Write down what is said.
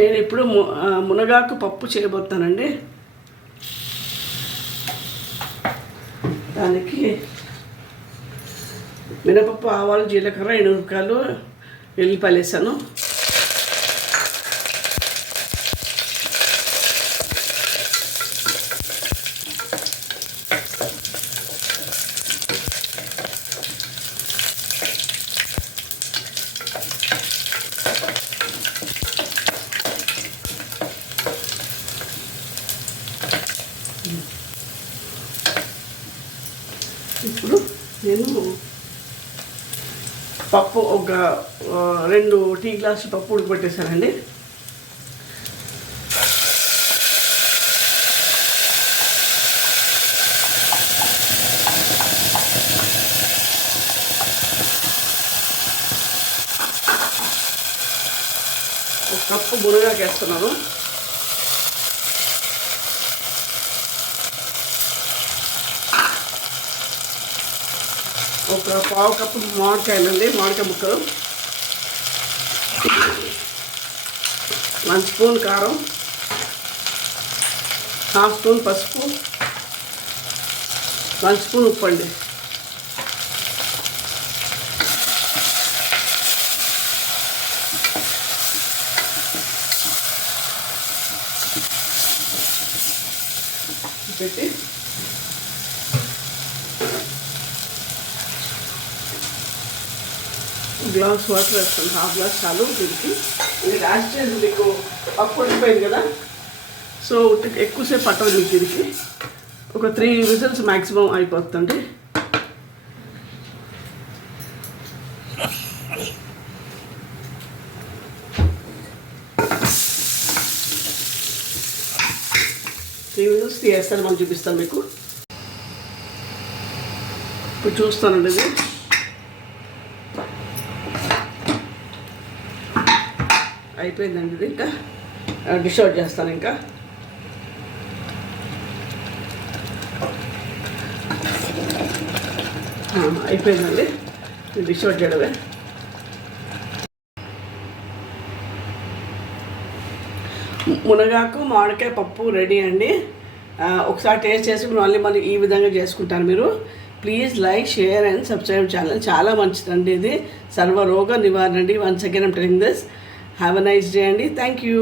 నేను ఇప్పుడు మునగాకు పప్పు చేయబోతానండి. దానికి మినపప్పు, ఆవాలు, జీలకర్ర, ఎండుమిరపకాయలు, వెల్లిపాయలు వేసాను. ఇప్పుడు నేను పప్పు ఒక 2 టీ గ్లాసులు పప్పు ఉడకబెట్టేశానండి. ఒక కప్పు మునగాకు వేస్తున్నాను. ఒక పావు కప్పు మామిడికాయలండి, మామిడికాయ ముక్కలు, 1 స్పూన్ కారం, 1/2 స్పూన్ పసుపు, 1 స్పూన్ ఉప్పు అండి. పెట్టి గ్లాస్ వాటర్ వేస్తాను, 1/2 గ్లాస్ చాలు దీనికి. ఇది లాస్ట్ మీకు పప్పు ఉడికిపోయింది కదా, సో ఎక్కువసేపు పట్టదు మీకు. దీనికి ఒక 3 విజిల్స్ మ్యాక్సిమం అయిపోతుంది. విజిల్స్ తీసేస్తాను, మనం చూపిస్తాను మీకు. ఇప్పుడు చూస్తానండి, ఇది అయిపోయిందండి. ఇది ఇంకా డిష్ అవుట్ చేస్తాను. ఇంకా అయిపోయిందండి, డిష్ అవుట్ చేయడమే. మునగాకు మామిడికాయ పప్పు రెడీ అండి. ఒకసారి టేస్ట్ చేసుకుని మళ్ళీ ఈ విధంగా చేసుకుంటారు మీరు. Please like, share and subscribe channel. చాలా మంచిదండి ఇది, సర్వరోగ నివారణ అండి. Once again I'm telling this. Have a nice day అండి. Thank you.